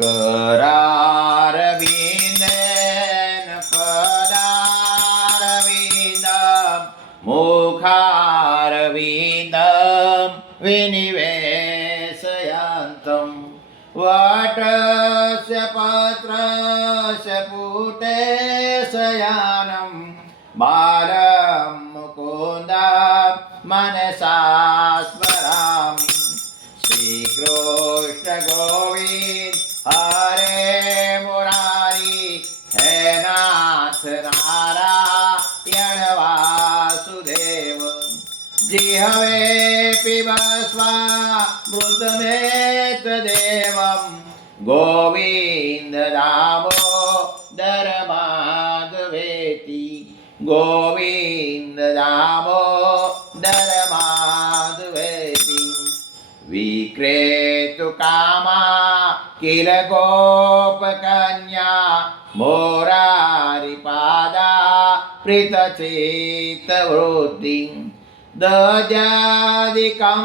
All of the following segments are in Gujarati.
करारविन्देन पदारविन्दं मुखारविन्दं विनिवेशयन्तं वटस्य पत्रस्य पुटे शयानं बालं मुकुन्दं मनसा स्मरामि। श्रीकृष्ण गोविन्द हरे मुरारी हे नाथ नारायण वासुदेव। जिह्वे पिबस्वामृतमेतदेवं गोविन्द दामोदर माधवेति गोविन्द दामोदर माधवेति। विक्रेतु कामा किल गोपकन्या मोरारिपादा प्रीतचित्तवृत्तिं दजादिकं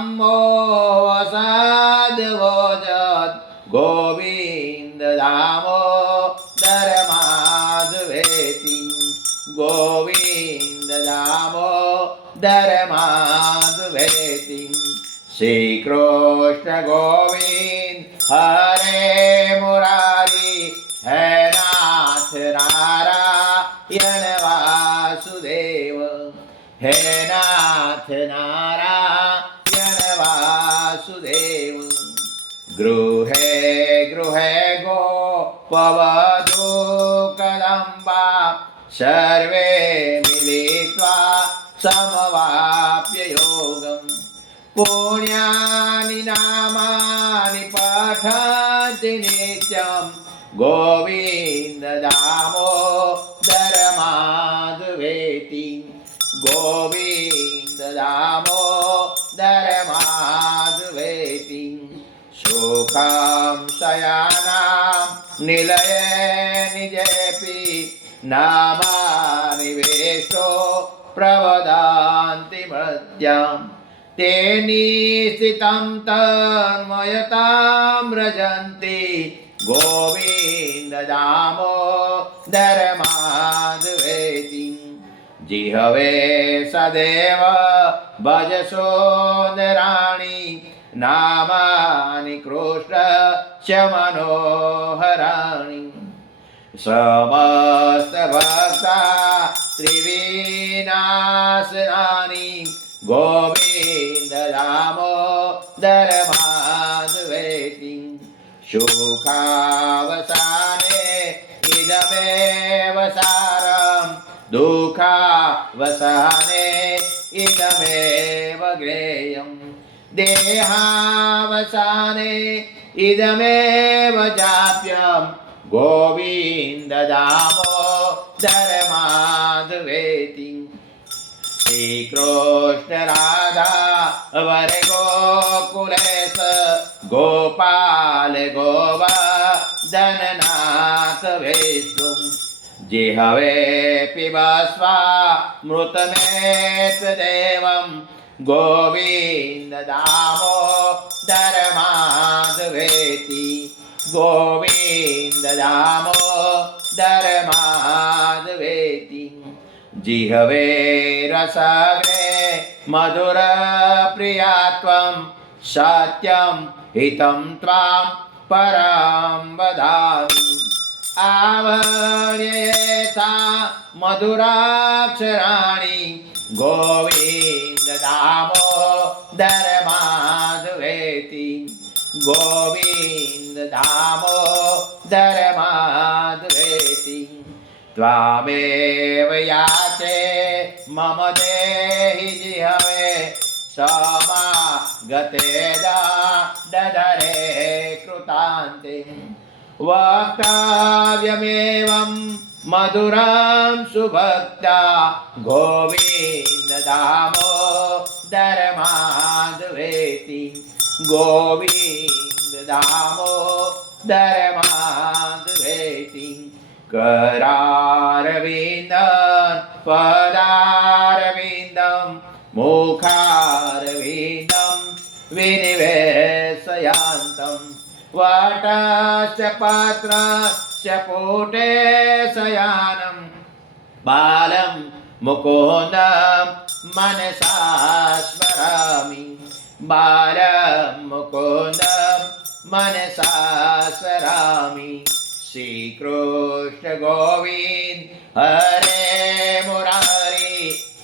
वसादवोजत् गोविन्द दामोदर माधवेति गोविन्द दामोदर माधवेति। श्रीकृष्ण गोविन्द हरे मुरारी हे नाथ नारायण वासुदेव हे नाथ नारायण वासुदेव। गृहे गृहे गोपवधू कदम्बा सर्वे मिलित्वा समवाप्य योगम् पुण्यानि नामानि पठन्ति नित्यं गोविन्द दामोदर माधवेति गोविन्द दामोदर माधवेति। सुखं शयानां निलये निजेऽपि नामानि वेशो प्रवदन्ति मृत्याम् ते निश्चितं तन्मयतां व्रजन्ति गोविन्द दामोदर माधवेति। जिह्वे सदैव भजसोदराणि नामानि कृष्णस्य मनोहराणि। समस्तभक्ता त्रिविनाशनानि गोविन्द दामोदर माधवेति। सुखावसाने इदमेव सारं दुःखावसाने इदमेव ज्ञेयं देहावसाने इदमेव जाप्यं गोविन्द दामोदर माधवेति। श्रीकृष्ण राधा वरे गोकुलेश गोपाल गोवर्धननाथ विष्णु। जिह्वे पिबस्वामृतमेतदेवं गोविन्द दामोदर माधवेति गोविन्द दामोदर माधवेति। जिह्वे रसग्ने मधुर प्रियात्वं सत्यं हितं त्वां परं वदामि। आवर्ययेथा मधुराक्षराणि गोविन्द दामोदर माधवेति गोविन्द दामोदर माधवेति। त्वामेव याचे मम देहि जिह्वे समागतेदा ददरे कृतान्तिं। वक्तव्यमेवं मधुरं सुभक्ता गोविन्द दामोदर माधवेति गोविन्द दामोदर माधवेति। करारविन्दं पदारविन्दं मुखारविन्दं विनिवेशयान्तं वटस्य पत्रस्य पुटे शयानं बालं मुकुन्दं मनसा स्मरामि बालं मुकुन्दं मनसा स्मरामि श्रीकृष्ण गोविंद हरे मुरारी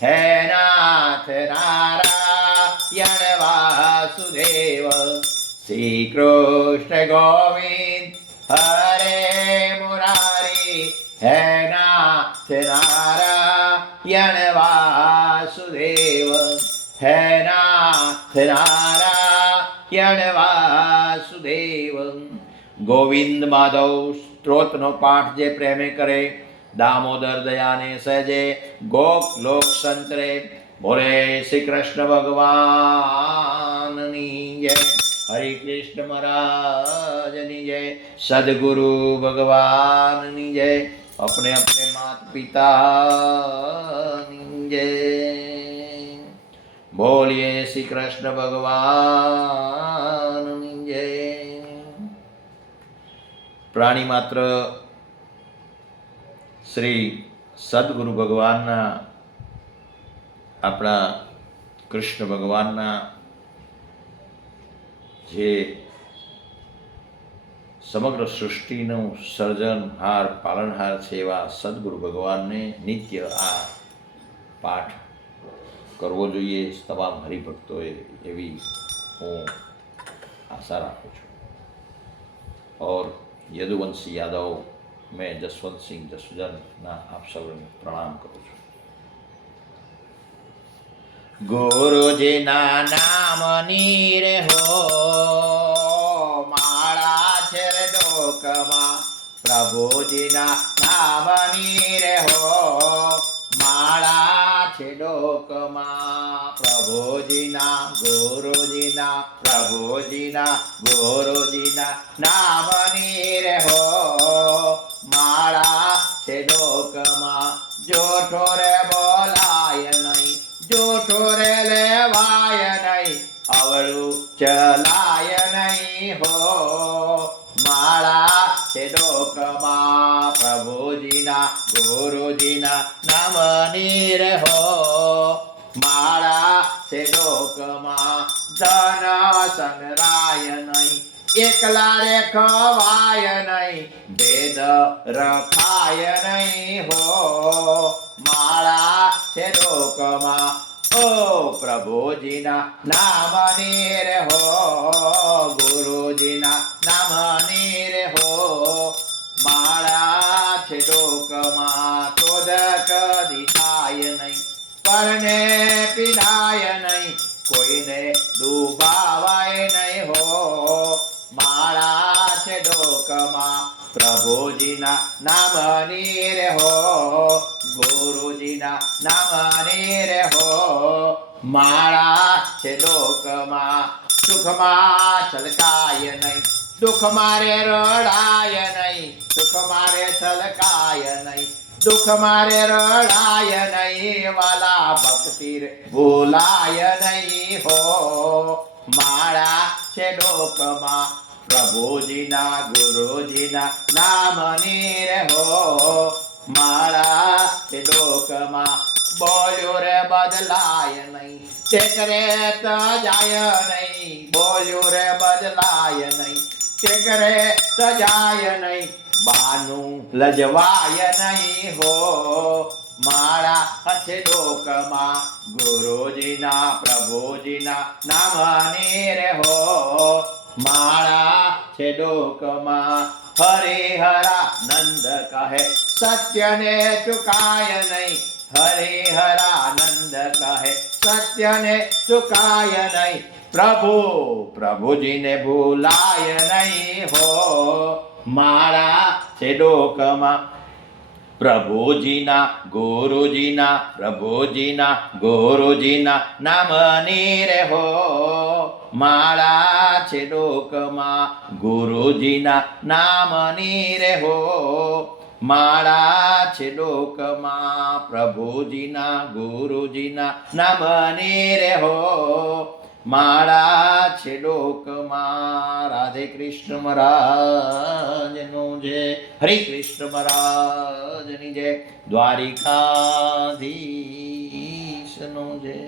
हे नाथ नारायण वासुदेव श्रीकृष्ण गोविंद हरे मुरारी हे नाथ नारायण वासुदेव हे नाथ नारायण वासुदेव। ગોવિંદ માધવ સ્ત્રોતનો પાઠ જે પ્રેમે કરે, દામોદર દયાને સહજે, ગોપ લોક સંતરે, બોલે શ્રી કૃષ્ણ ભગવાનની જય, હરે કૃષ્ણ મહારાજની જય, સદગુરુ ભગવાનની જય, अपने अपने माता पिताની જય। બોલીએ શ્રી કૃષ્ણ ભગવાનની જય। પ્રાણી માત્ર શ્રી સદગુરુ ભગવાનના, આપણા કૃષ્ણ ભગવાનના જે સમગ્ર સૃષ્ટિનું સર્જનહાર પાલનહાર છે એવા સદગુરુ ભગવાનને નિત્ય આ પાઠ કરવો જોઈએ તમામ હરિભક્તોએ, એવી હું આશા રાખું છું। और यदुवंशी यादव मैं जसवंत सिंह जसुजनना आप સૌને પ્રણામ કરું છું। ગુરુજીના નામની રે હો માળા છે રે ડોકમાં, પ્રભુજીના નામની રે હો માળા છે ડોકમાં, પ્રભુજીના ગુરુજીના પ્રભુજીના ગુરુજીના નામની રે હો માળા છે ડોકમાં, જોઠો રે બોલાય નહીં, જોઠો રે લેવાય નહીં, અવળું ચલાય નહીં હો માળા છે ડોકમાં, પ્રભુજીના ગુરુજીના નામની રે હો માળા છે ડોકમાં, ધન સંગ્રાય નહીં, એકલા રે ખવાય નહીં, ભેદ રખાય નહીં હો માળા છે ડોકમાં, ઓ પ્રભુજીના નામની રે હો ગુરુજીના નામની રે હો માળા છે ડોકમાં, ક્રોધ કદી થાય નહીં, પરને પીડાય નહીં, કોઈને ડૂબાવાય નહીં હો માળા છે ડોકમાં, પ્રભુજીના નામની રે હો ગુરુજીના નામની રે હો માળા છે ડોકમાં, સુખમાં છલકાય નહીં, દુઃખ મારે રડાય નહીં, સુખ મારે છલકાય નહીં, દુઃખ મારે રડાય નહીં, વાલા ભક્તિ ભૂલાય નહીં હો માળા છે ડોકમાં, પ્રભુજીના ગુરુજીના નામની રે હો માળા છે ડોકમાં, બોલ્યો રે બદલાય નહીં, ટેકરે તજાય નહીં, બોલ્યો રે બદલાય નહીં, ટેકરે તજાય નહીં, બાનું લજવાય નહીં હો માળા છે ડોકમાં, ગુરુજીના પ્રભુજીના નામની રે હો માળા છે ડોકમાં, હરિહરા નંદ કહે સત્યને ચુકાય નહીં, હરિહરા નંદ કહે સત્યને ચુકાય નહીં, પ્રભુ પ્રભુજીને ભૂલાય નહીં હો માળા છે ડોકમાં, પ્રભુજીના ગુરુજીના પ્રભુજીના ગુરુજીના નામની રે હો માળા છે ડોકમાં, ગુરુજીના નામની રે હો માળા છે ડોકમાં, પ્રભુજીના ગુરુજીના નામની રે હો માળા છે ડોકમાં રાધે કૃષ્ણ મહારાજનું જય, હરે કૃષ્ણ મહારાજની જય, દ્વારિકાધીશનું જય.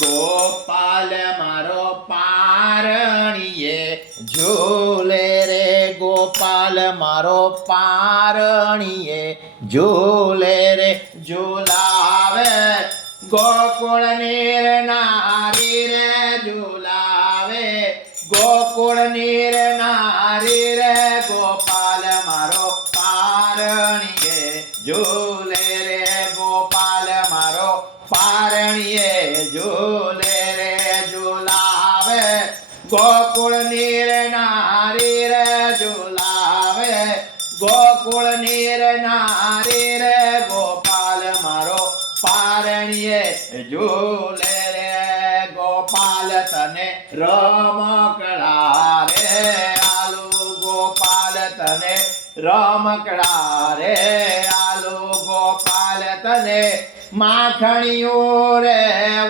ગોપાલ મારો પારણીએ ઝૂલે રે, ગોપાલ મારો પારણીએ ઝૂલે રે, ઝૂલાવે ગોકુળ નીર નારી રે, ઝૂલાવે ગોકુળ નીર નારી રે, ગોપાલ મારો પારણીએ ઝૂલે રે, ગોપાલ મારો પારણીએ ઝૂલે રે, ઝૂલાવે ગોકુળ નીર નારી રે, ઝૂલાવે ગોકુળ નીર નારી રે, ગોપાલ મારો પારણીએ ઝૂલે રે, ગોપાલ તને રમકડા રે આલુ, ગોપાલ તને રમકડા રે આલુ, ગોપાલ તને માખણિયું રે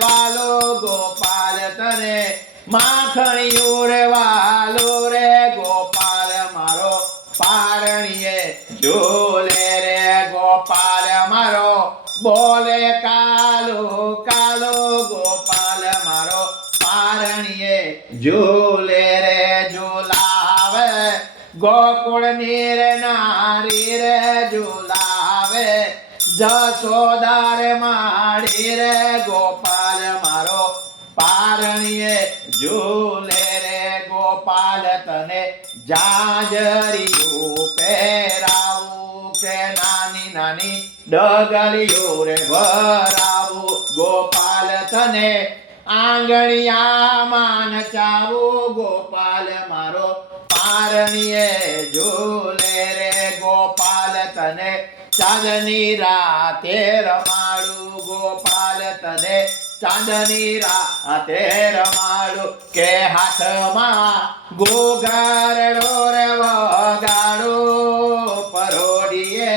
વાલો, ગોપાલ તને માખણિયું રે વાલો રે, ગોપાલ મારો પારણીએ ઝૂલે રે, ગોપાલ મારો બોલે કાલો કાલો, ગોપાલ મારો પારણીએ ઝૂલે રે, ઝૂલાવે ગોકુળ નીર નારી રે, ઝૂલાવે જશોદાર માડી રે, ગોપાલ મારો પારણીએ ઝૂલે રે, ગોપાલ તને જાજરીયું પહેરાવું કે નાની નાની ડગલીઓ રે ભરાવું, ગોપાલ તને આંગણિયામાં નચાવું, ગોપાલ મારો પારણીએ ઝૂલે રે, ગોપાલ તને ચાંદની રાતે રમાડું, ગોપાલ તને ચાંદની રાતે રમાડું, કે હાથમાં ગોગારડો રે વગાડું, પરોડીએ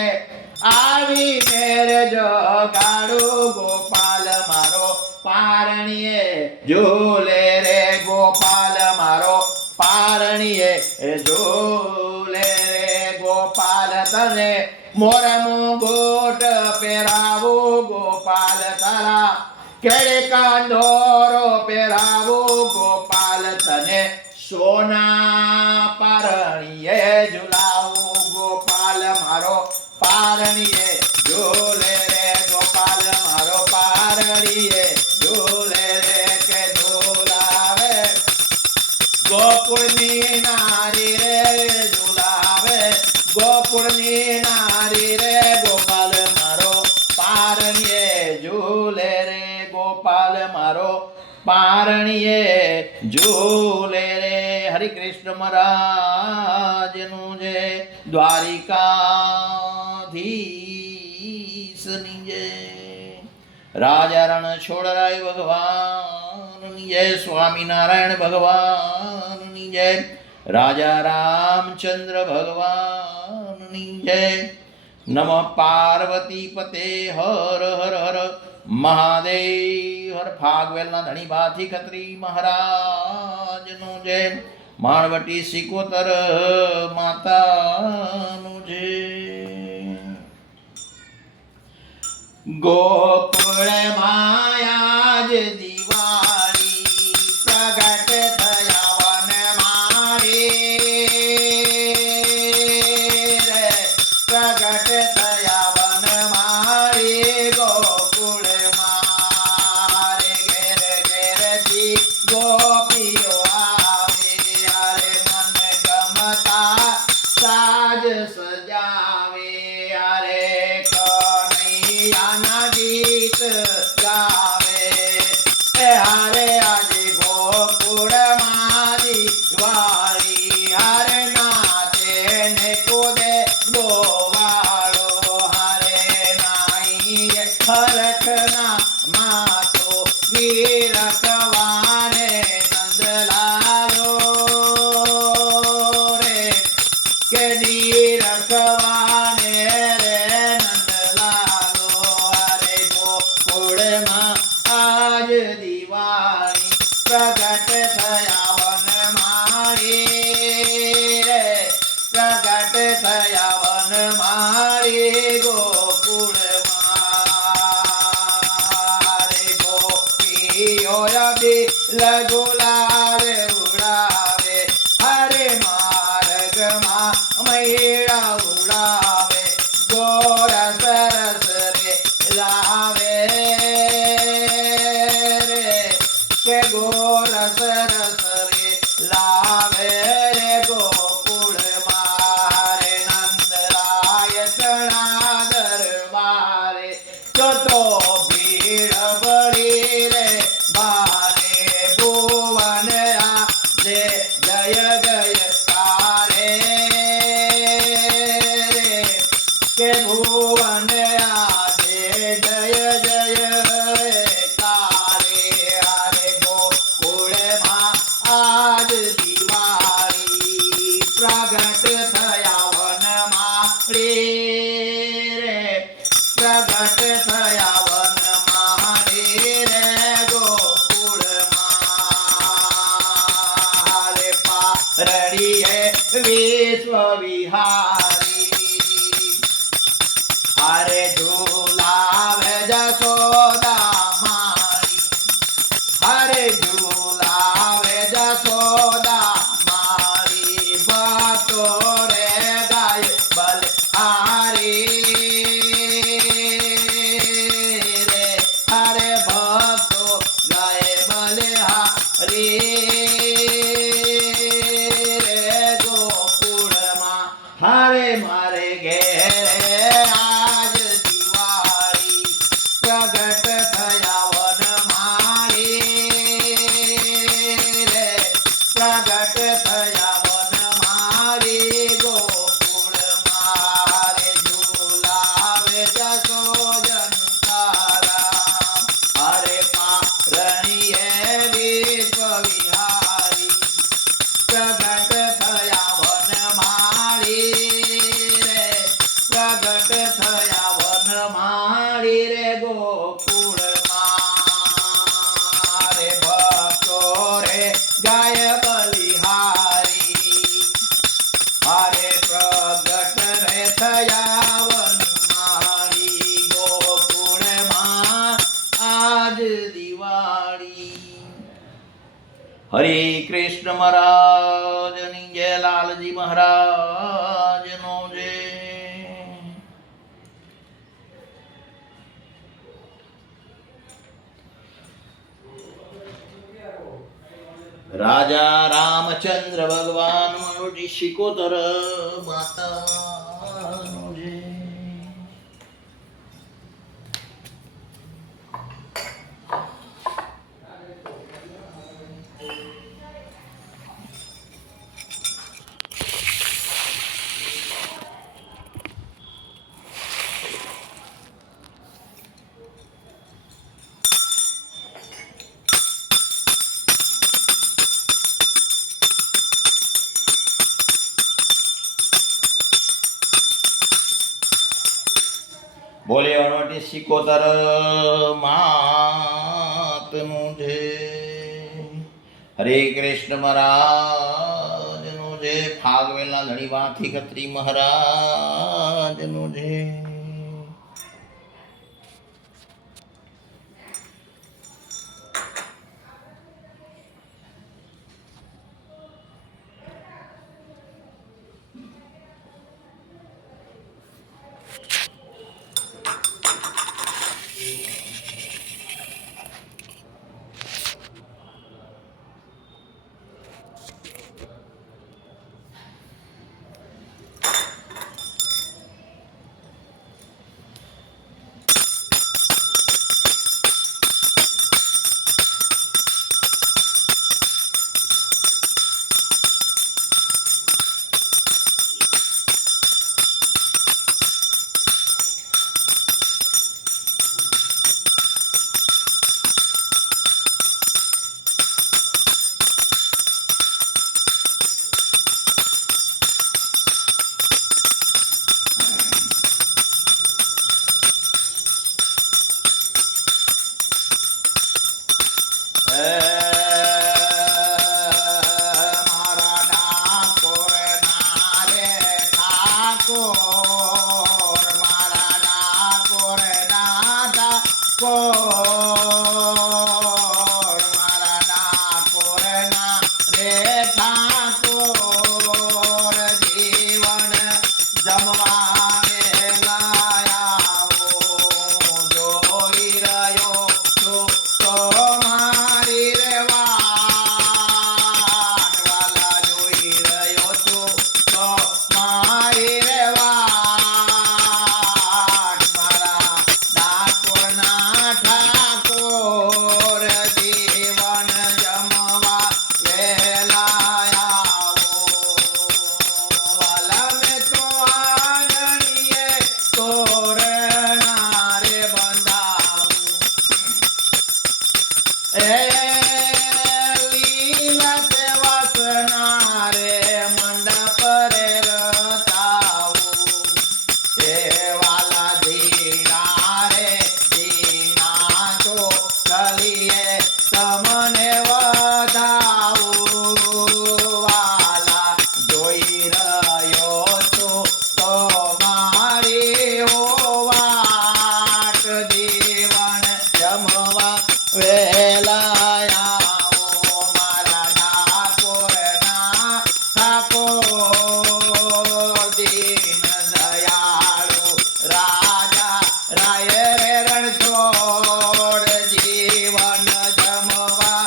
આવી મેર જગાડું, ગોપાલ મારો પારણીએ ઝૂલે રે, ગોપાલ મારો પારણીએ ઝૂલે રે, ગોપાલ તને મોરનું ગોટ પહેરાવું, ગોપાલ તારા કેળે કાંદોરો પહેરાવું, ગોપાલ તને સોના પારણીએ ઝુલાવું, ગોપાલ મારો પારણીએ ઝૂલે રે, ગોપાલ મારો પારણીએ ઝૂલે રે, કે ઝૂલાવે ગોકુળની નારી રે, ઝૂલાવે ગોકુળની નારી રે, ગોપાલ મારો પારણીએ ઝૂલે રે, ગોપાલ મારો પારણીએ ઝૂલે રે, હરે કૃષ્ણ મહારાજનું જય, દ્વારિકાધીશની જય, રાજા રણછોડરાય ભગવાનની જય, સ્વામિનારાયણ ભગવાનની જય, રાજા રામચંદ્ર ભગવાનની જય, નમઃ પાર્વતી પતે હર હર હર મહાદેવ, હર ફાગવેલના ધણી ભાથી ખત્રી મહારાજનું જય, માણવટી સિકોતર માતાનું જય. ગોકુળ માયા જ દિવાળી પ્રગટ થયા વન માળી રે, પ્રગટ થયા વન માળી, ગોકુળ મારે ઘેર ઘેરથી ગોપીઓ આવે, અરે મન ગમતા સાજ સજાવે, અરે કનૈયાના ગીત ગાવે, હારે આજે ગોકુળ મારી વાળી, હારે નાચે ને કૂદે ગોવાળો, હારે નાઈએ હરખના માતો નીરખવાને નંદલાલો રે, કે નીરખવાને રે નંદલાલો, હારે ગોકુળમાં આજ દિવાળી પ્રગટ થયા વનમાળી રે પ્રગટ થયા વનમાળી ગોકુળમાં રે ગોપીઓ બિલ ગુલાવે ઉડાવે હરે માર્ગમાં મૈડા ઉડાવે ગોર સરસ રે લાવે રે કે ગોર સરસ રે લાવે રે ગોકુળમાં રે નંદરાય ચણા દરબારે તો ભીડ પડી રે બારે ભુવન આજે જય જય કારે રે કે ભુવન આજે જય જય કારે હરે ગોકુળમાં આજ દિવાળી પ્રગટ થયા વનમાળી રે પ્રગટ થયા વનમાળી રે ગોકુળમાં રે પારડીએ વિશ્વ વિહારી હરે ઝુલાવે જશોદા મારી હરે ઝુલાવે જશોદા મારી ભક્તો રે ગાય બલહારી રે હરે ભક્તો ગાય બલહારી રે ગોકુળમાં હરે મારે ઘેરે આજ દિવાળી પ્રગટ થયા વનમાળી રે પ્રગટ થયા વનમાળી ગોકુળમાં રે ઝુલાવે જશોદન તારા હરે પારણીએ વિશ્વ વિહારી પ્રગટ થયા વનમાળી રે પ્રગટ થયા વનમાળી રે ગોકુળમાં રે ભક્તો રે ગાય બલિહારી હરે પ્રગટ રે થયા વનમાળી ગોકુળમાં આજ દિવાળી હરે કૃષ્ણ મહારાજની જય લાલજી મહારાજનો જય રાજા રામચંદ્ર ભગવાન મનોજી શિકોતર માતાનો જય બોલે અણવટી સિકોતર માતનું જય હરે કૃષ્ણ મહારાજનું જય ફાગવેલના ધણીવાથી ખત્રી મહારાજનું જય મારા ડાકોર ના રે ઠાકોર, મારા ડાકોર ના ઠાકોર, મારા ડાકોર ના રે ઠાકોર, જીવન જમવા લાયાવો, જોઈ રહ્યો છું તો મારી રે વાટ, વાલા જોઈ રહ્યો છું તો મારી રે વાટ, મારા ડાકોરના ઠાકોર, જીવન જમવા વેલા આવો, વાલા મેં તો આંગણીએ તોરણા રે બંધાવું, લીલા તે વાસના રે મંડપ રે રતાવું, વાલા ધીણા રે ધીણા તો ચલીએ તમને વધાવું, વાલા જોઈ રહ્યો છું તો મારી હો વાટ, જીવન જમવા વેલા આવો, મારા ડાકોરના ઠાકોર, દીન દયાળુ રાજા રાય રે રણછોડ, જીવન જમવા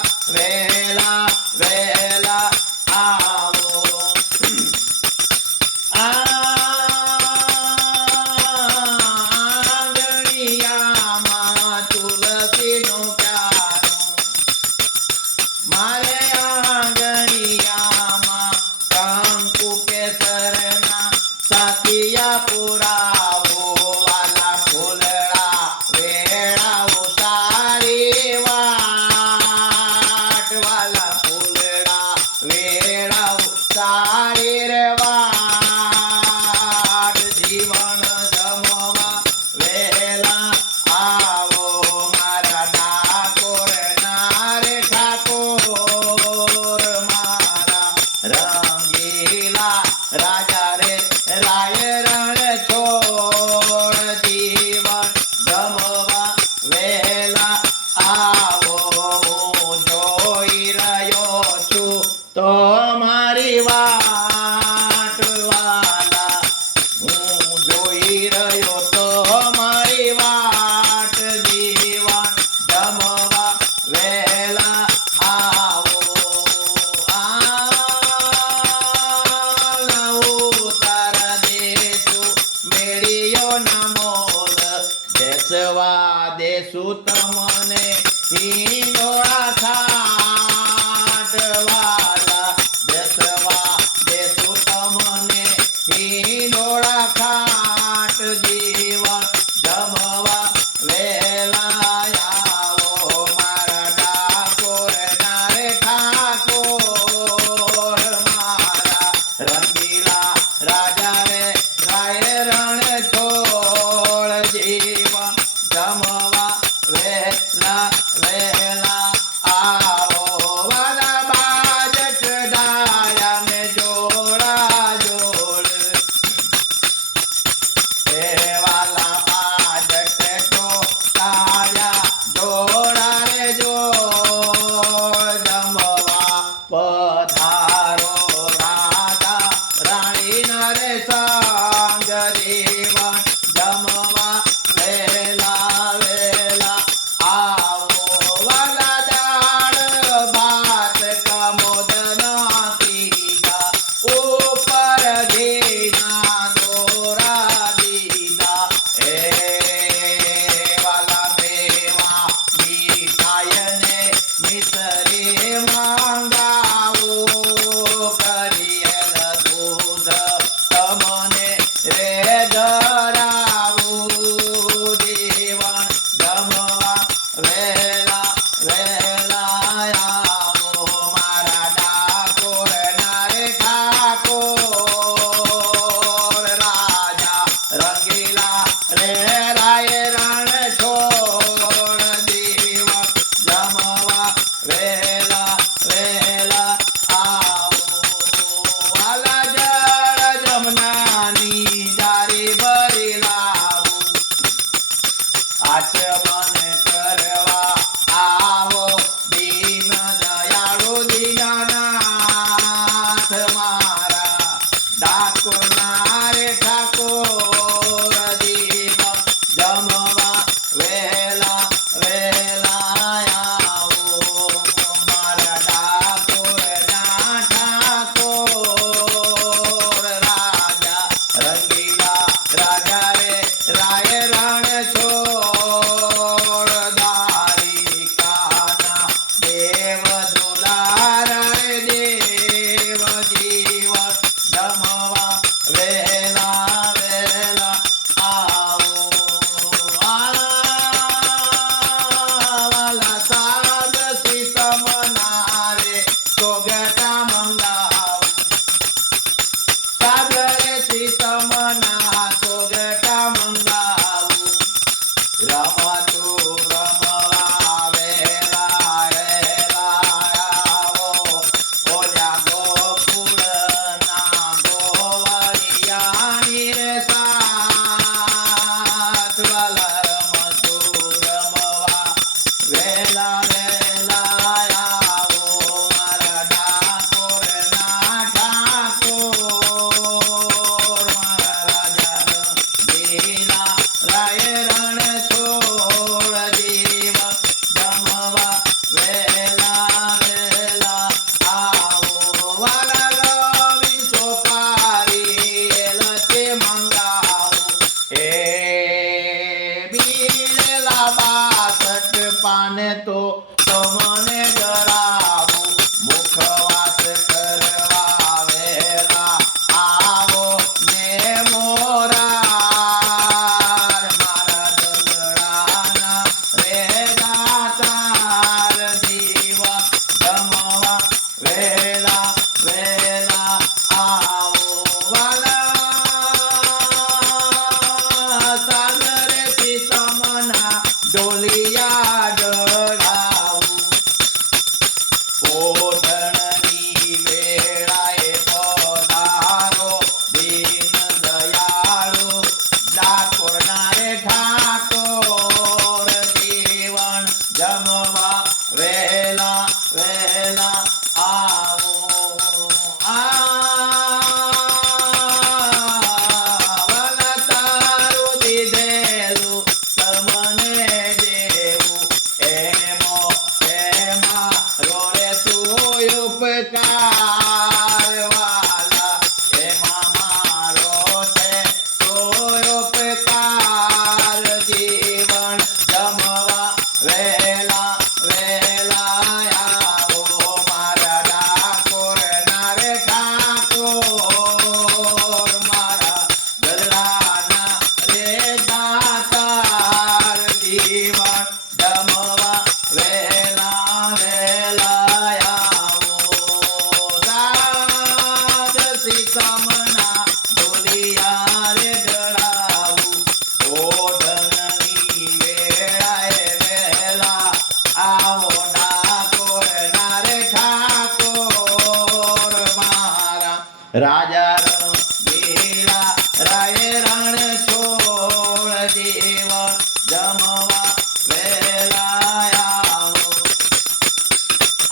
રાજા રંગેલા રાય રણ છોડ જીવન જમવા વેલા આવો.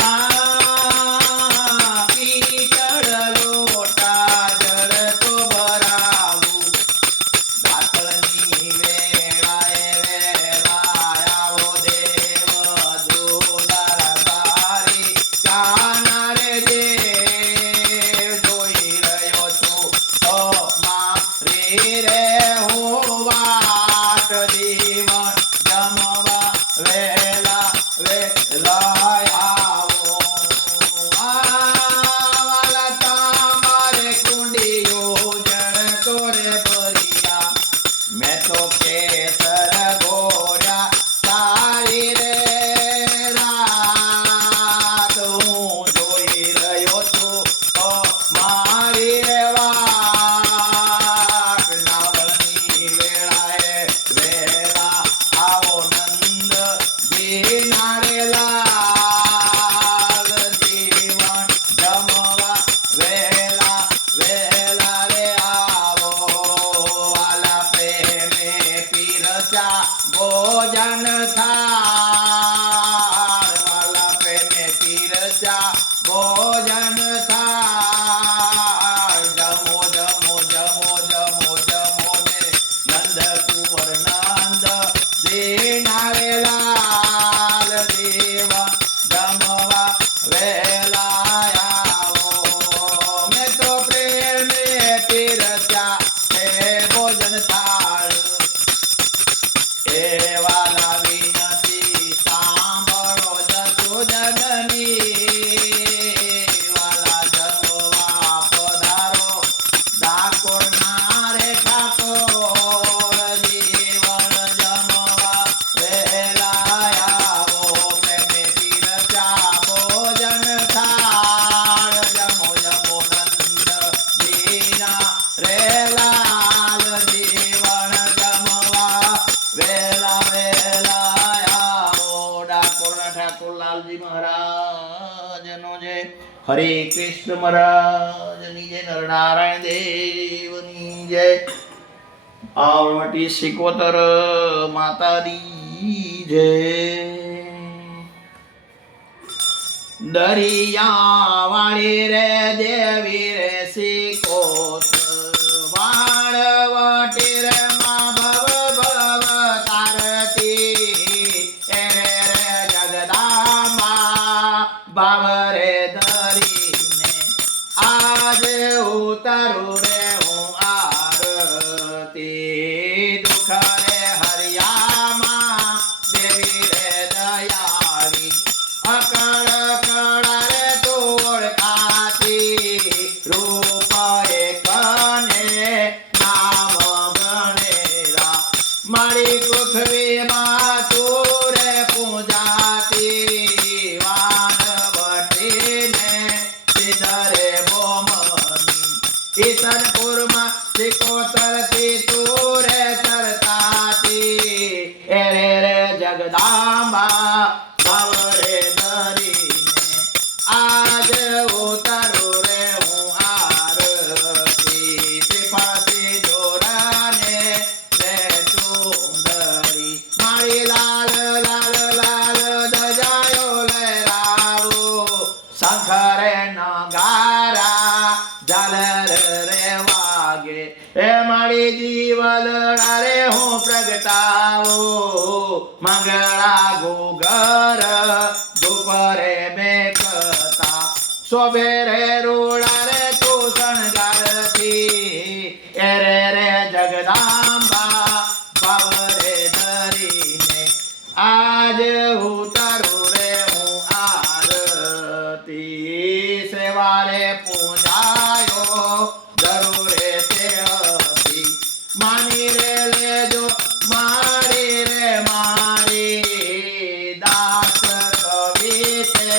આ પીતળ લોટા જળ તો ભરાવું, દાતળની વેળાએ વેલા આવો દેવ દુલાર તારી કાના રે દેવ જોઈ રહ્યો છું તો મારી રે હું વાટ જીવન જમવા વેલા વેલા આવો. વાલા તમારે કુંડીઓ જળ તો રે ભર્યા, મેં તો કેસર ગોળ્યા તારી રે રાત હું જોઈ રહ્યો છું તો મારી રે વાટ. નાવલની વેળાએ વેળા આવો નંદ જીના રે લાલ જીવન જમવા વેલા વેલા રે આવો. વાલા પ્રેમે પીરસ્યા ભોજન થાળ, વાલા પ્રેમે પીરસ્યા ભોજન થાળ. જમો જમો જમો જમો જમો ને નંદ કુંવર નંદ જીના રે લાલ જીવન જમવા વેલા આવો. મેં તો પ્રેમે પીરસ્યા છે ભોજન થાળ, એ વાલા વિનતી સાંભળો જસુજનની. વાલા જમવા પધારો ડાકોરના રે ઠાકોર જીવન જમવા વેલા આવો. પ્રેમે પીરસ્યા ભોજન થાળ, જમો જમો નંદ જીના રે લાલ જીવન જમવા વેલા વેલા આવો. ડાકોરના ઠાકોર લાલજી મહારાજનો જય. હરે કૃષ્ણ મહારાજની જય. નરનારાયણ દેવની જય. આવટી સિકોતર માતાની જય. દરિયા વાળી રે દેવી રે સિકોતર વાળવટી રે માં ભવ ભવ તારતી. એ રે રે જગદાંબા ભાવ રે ધરીને આજ ઉતારું રે હું આરતી. દુઃખ રે હરિયામાં દેવી રે દયાળી, અકળ કળ રે તોડ ખાતી. રૂપ એકને નામ ગણેરા, મારી પૃથ્વીમાં તું રે પૂજાતી. વાનવટીને સિદ્ધરે બોમની, ઈતનપુરમાં સિકોતરથી તું રે સરતાતી. એ રે રે જગદાંબા ભાવ રે ધરીને આજ ઉતારું રે હું આરતી. ત્રિફળથી જોરાને રે ચુંદડી, મારી લાલ લાલ લાલ ધજાયો લહેરાવો. શંખરે નગારા ઝાલર રે વાગે, એ મારી જીવલડા રે હું પ્રગટાવું. મંગળા ઘૂઘર ધૂપ રે બેકતા, શોભે રે રૂડા રે તું શણગારતી. એ રે રે જગદાંબા ભાવ રે ધરીને આજ ઉતારું રે હું આરતી. સેવારે પૂજાયો જરૂરે તે હતી, માની રે લેજો મારી રે મારી. દાસ કવિ છે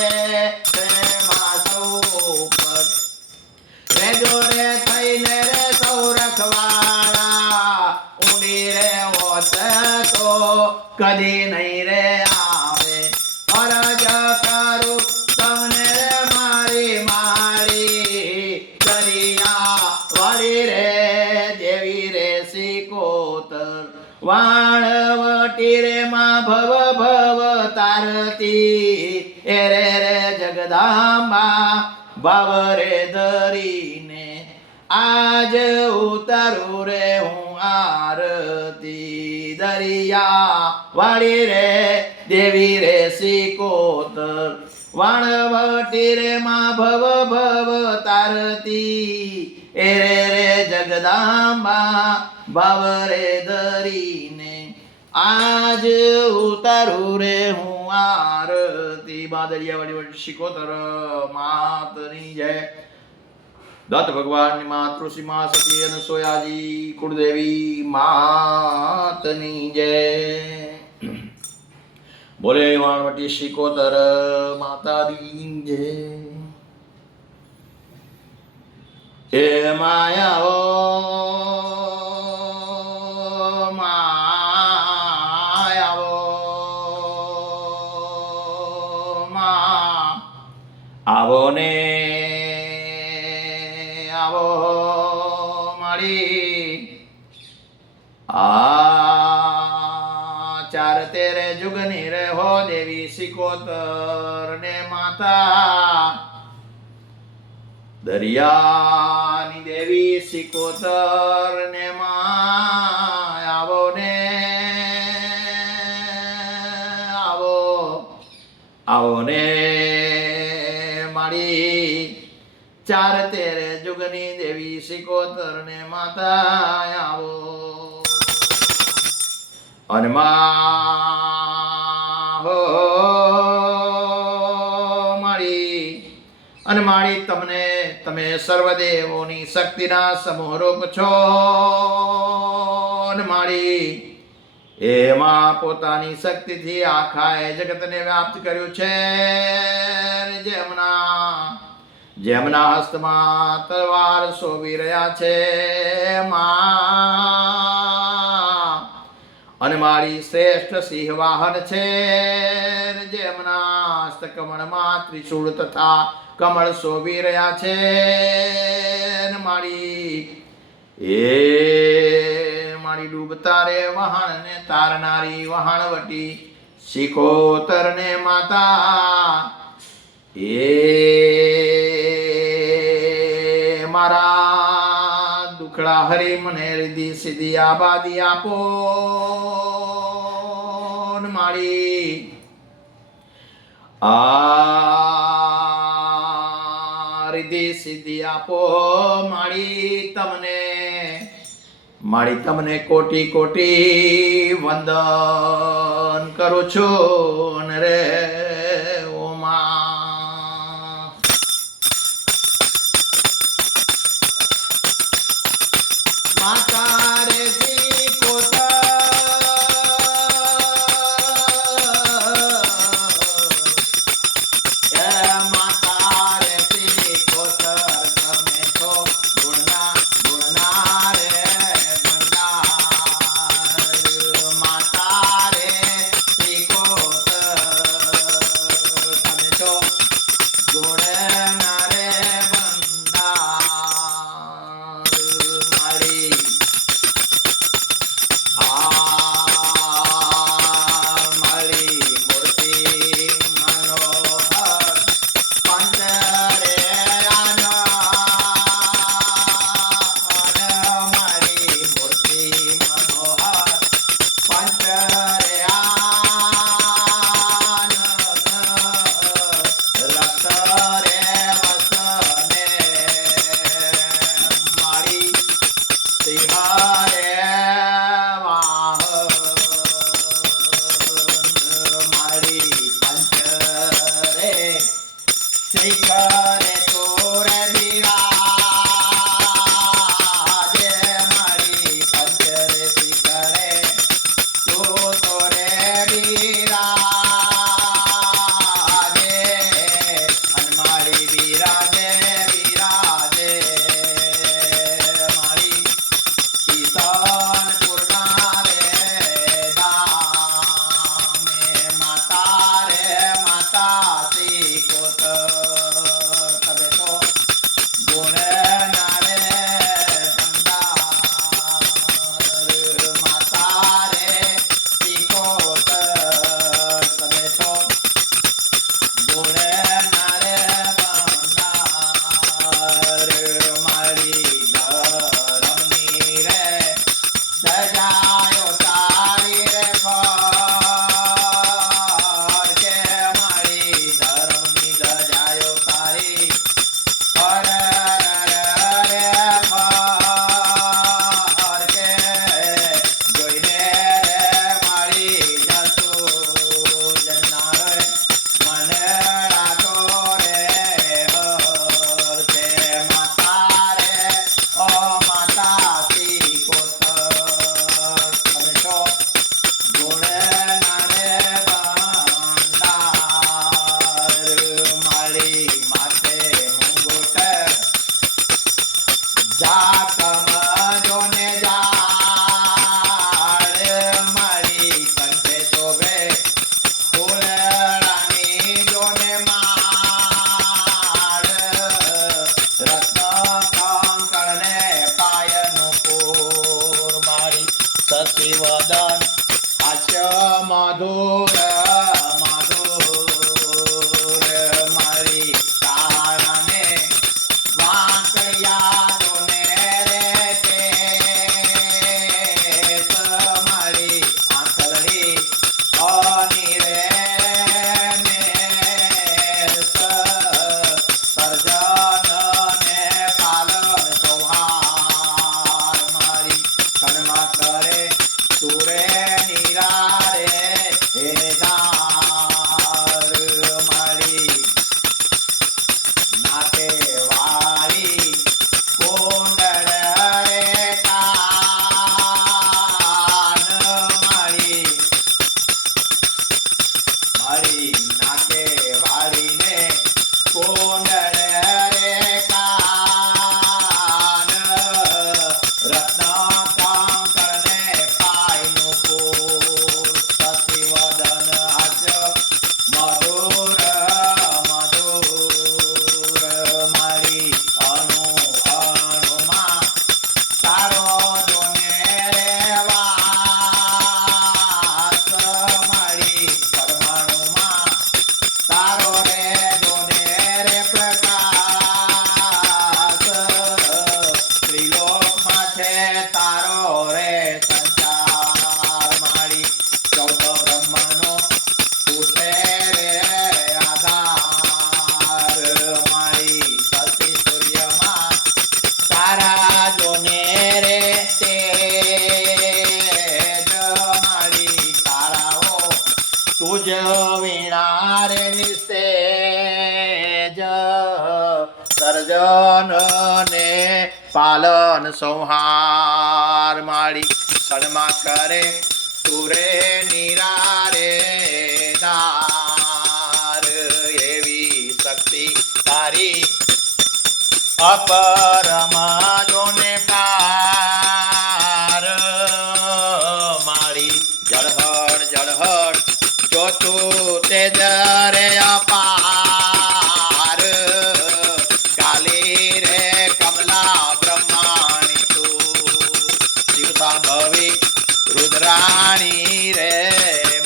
તેમાં સૌપદ, રેજો રે થઈને રે સૌ રખવાળા. ઊંડી રે હોત તો કદી નહીં રે આવે, ફરજ કરું તમને રે મારી મારી. દરિયા આરતી એ રે જગદાંબા ભાવ રે ધરીને આજ ઉતારું રે હું આરતી દરિયા વાળી રે દેવી રે સિકોતર વાણવટી રે માં ભવ ભવ તારતી એ રે જગદાંબા ભાવ રે ધરીને આજ ઉતારું રે હું આરતી બાદળિયા વાળી સિકોતર માતની જય દત્ત ભગવાનની માતૃશ્રી મા સતી અનસોયાજી કુળદેવી માતની જય બોલે વાણવટી સિકોતર માતાની જય હે માયાઓ આવો ને આવો મારી ચાર તેરે જુગની રે હો દેવી સિકોતર ને માતા દરિયાની દેવી સિકોતર ને માં આવો ને આવો ને મારી ચાર તેરે જુગની દેવી સિકોતર ને માતા આવો માળી તમને તમે સર્વદેવોની શક્તિના સમૂહ રૂપ છો માળી એમાં પોતાની શક્તિથી આખા જગતને વ્યાપ્ત કર્યું છે જેમના હસ્તમાં તલવાર શોભી રહ્યા છે અને મારી શ્રેષ્ઠ સિંહ વાહન છે જેમના હસ્ત કમળમાં ત્રિશૂળ તથા કમળ શોભી રહ્યા છે મારી ડૂબતા રે વહાણ ને તારનારી વહાણવટી સિકોતર ને માતા મારા દુખડા હરી મને રીધી સીધી આબાદી આપો મારી રીધી સીધી આપો મારી તમને કોટી કોટી વંદન કરું છું રે માતા રે સિકોતર માતા રે સિકોતર તમે છો ગુણના રે ભંડાર માતા રે સિકોતર તમે છો ગુણના રે ભંડાર મારી મારી મૂર્તિ મનોહર પંચરે મારી મૂર્તિ મનોહર પંચરે રક્ત રે વસને મારી સિંહારે મારી પંચરે શિખરે તોરે બિરાજે મારી પંચરે શિખરે તોરે બિરાજે અને મારી બિરાજે મારી ઈશાન પૂર્ણા રે દામે માતા રે માતા સિકોતર વદન હાસ્ય મધુર મધુર મારી કારણે વાંકડિયા જોને રે કેસ મારી આંખલડી અનિરે વીણારે નિસ્તેજ સર્જન ને પાલન સંહાર માળી સણમાં કરે તુરે નિરારે દાર એવી શક્તિ તારી અપરમા જોને પાર માળી જળહળ જળહળ જોતું તે જરે અપાર કાલી રે કમલા બ્રહ્માણી તું શિવસા ભવી રુદ્રાણી રે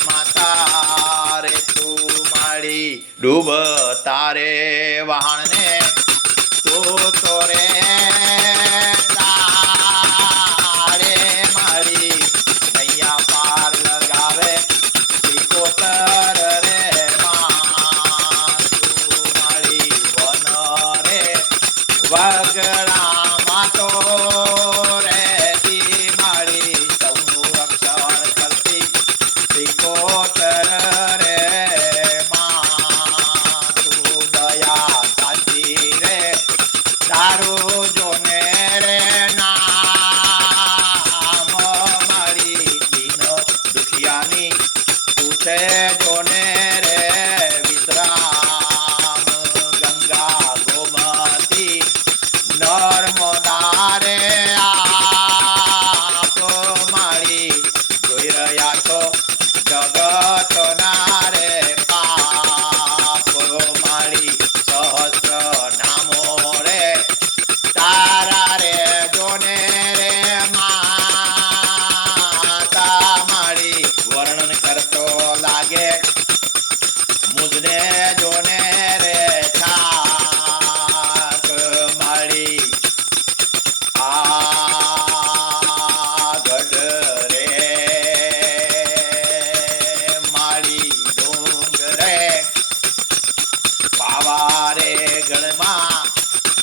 માતા રે તું માળી ડૂબ તારે વાહણને તું તો રે તારે માળી નૈયા પાર લગાવે કોતર રે માં તું માળી વન રે વગડામાં તો રે તી માળી સૌનું રક્ષણ કરતી કોતર રે માં તું દયા સાચી રે તારું જોને રે નામ માળી દીન દુખિયાની પૂછે જોને રે વિશ્રામ ગંગા ગોમતી નર્મદા રે આપ માળી જોઈ રહ્યા છો જગત ના રે પાપ માળી સહસ્ર નામો રે તારા રે જોને રે માતા માળી વર્ણન કરતો લાગે મુજને જોને રે થાક માળી આગળ રે માળી ડુંગરે પાવા રે ગણમાં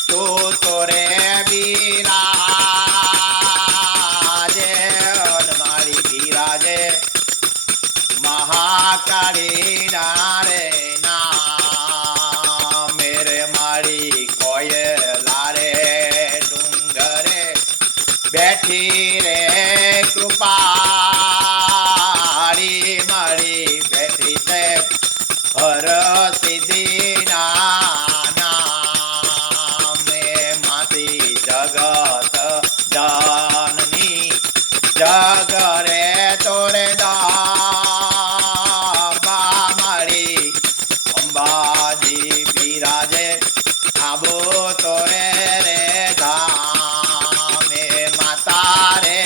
તો રે બિરાજે માળી બિરાજે મહાકાળી ના રે ના મેરે માળી કોયલા રે ડુંગરે બેઠી રે કૃપાળી માળી બેઠી છે હર સિદ્ધિ નામે માતી જગત જાનની જગરે તોરે અંબાજી બિરાજે આબો તોરે રે ધામે માતા રે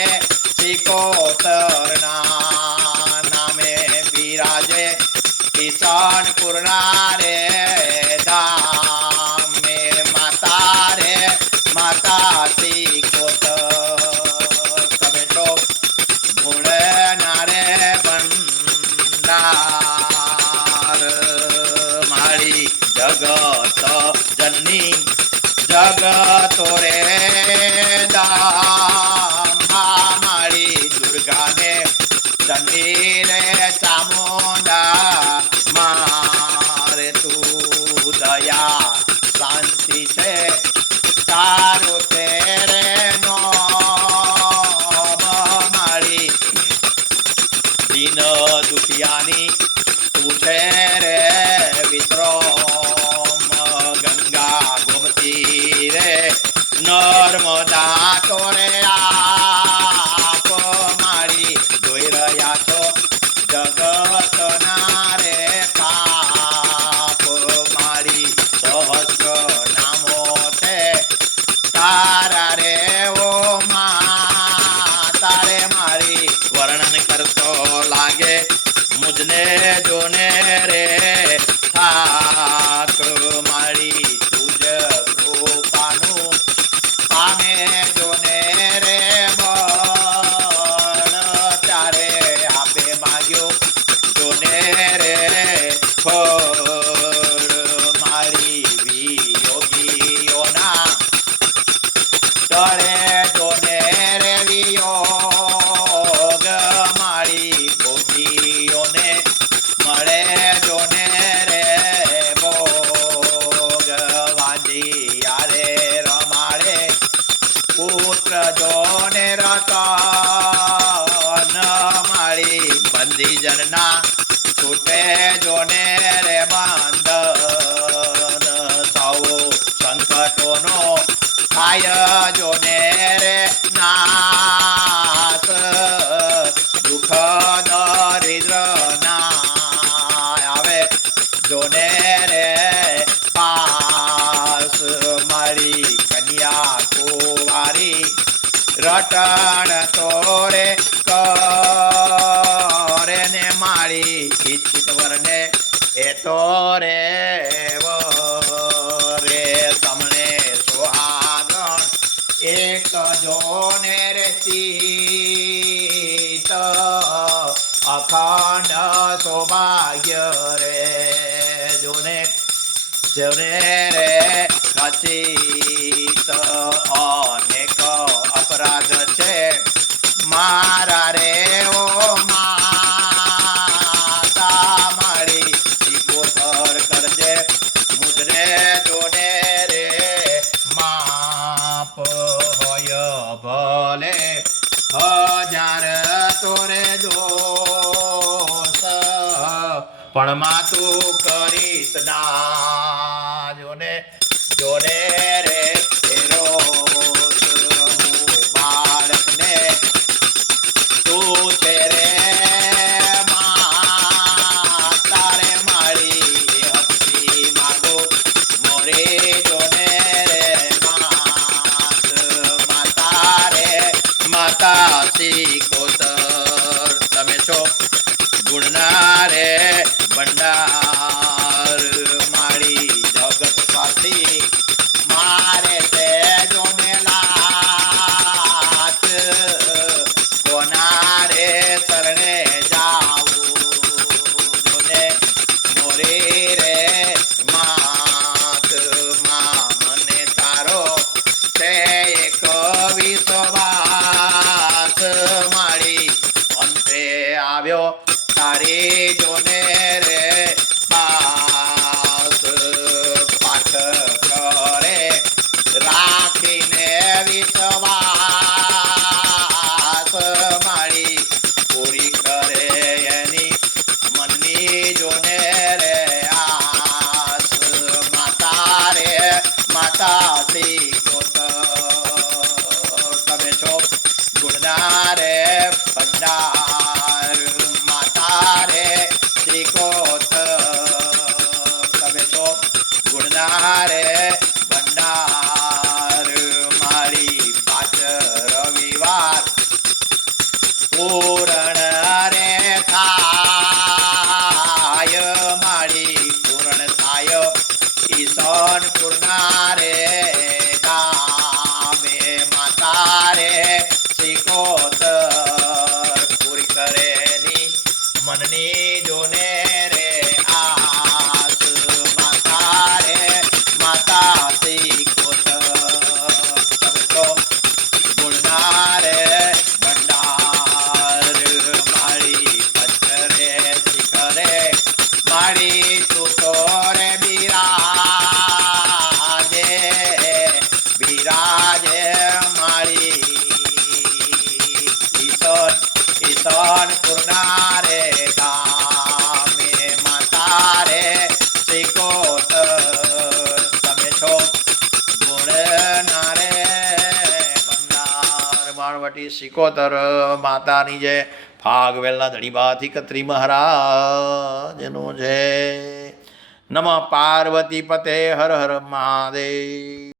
જગત જનની જગતો રે દામા મારી દુર્ગાને ચંડી રે ચામુંડા મારે તું દયા શાંતિ છે તારું તેરે નો મારી દીન દુખિયાની તું છે રે વિશ્રમ ગંગા ગોમતી રે નર્મદા તો રે આપ મારી જોઈ રહ્યા છો જગતના રે પાપ મારી સહસ્ર નામો છે તારા રે ઓ મા તારે મારી વર્ણન કરતો લાગે મુજને જોને રે થાક મારી તુજ કૃપાનું પામે જોને રે બળ તારે આપે માગ્યો જોને રે ફળ મારી વિયોગીઓના તળે જોને રે વિયોગ મારી ભોગીઓને મળે જોને રે ભોગ વાંધિયારે રમાડે પુત્ર જોને રતન મારી બંધીજનના છૂટે જોને રે બંધન સૌ સંકટોનો થાય જોને રે નાશ દુઃખ દરિદ્ર ના આવે જોને રે પાસ મારી કન્યા કુંવારી રટણ તોરે કરે ને મારી ઈચ્છિત વરને એ તો રે રે તમને સુહાગણ એક જોને રે ચિત અખંડ સૌભાગ્ય રે જોને જોને રે ખચિત અનેક અપરાધ છે મારા રે ઓ માતા મારી શીકોતર કરજે મુજને જોને રે માપ હોય ભલે હજાર તોરે દોષ પણ માં તું કરીશ ના જોને જોને રે બાળકને તું છે રે તારે મારી હસ્તી માગો મોરે જોને રે માતા રે માતા શીકોતર તમે છો ગુણના રે ભંડાર મારી જગત સ્વાથી મારે તે જોને લાત કોના રે શરણે જાવું જોને મોરે રે માત મને તારો તે એક વિશ્વાસ મારી અંતે આવ્યો તારી જોને રે પાસ પાઠ કરે રાખીને વિશ્વાસ મારી પૂરી કરે એની મનની જોને રે આસ માતા રે માતા શીકોતર તમે છો ગુણના રે ભંડાર માતા રે શીકોતર તમે છો ગુણના રે ભંડાર મારી પાંચ રવિવાર પૂરણ રે થાય મારી પૂર્ણ થાય ઈશન પૂર્ણા રે ગામે માતા રે શીકોતર પૂરી કરેની મનની જોને રે આસ માતા રે પાર્વતી સિકોતર માતાની જય. ફાગવેલના ધણીબાથી કત્રી મહારાજનો જય. નમઃ પાર્વતી પતે હર હર મહાદેવ.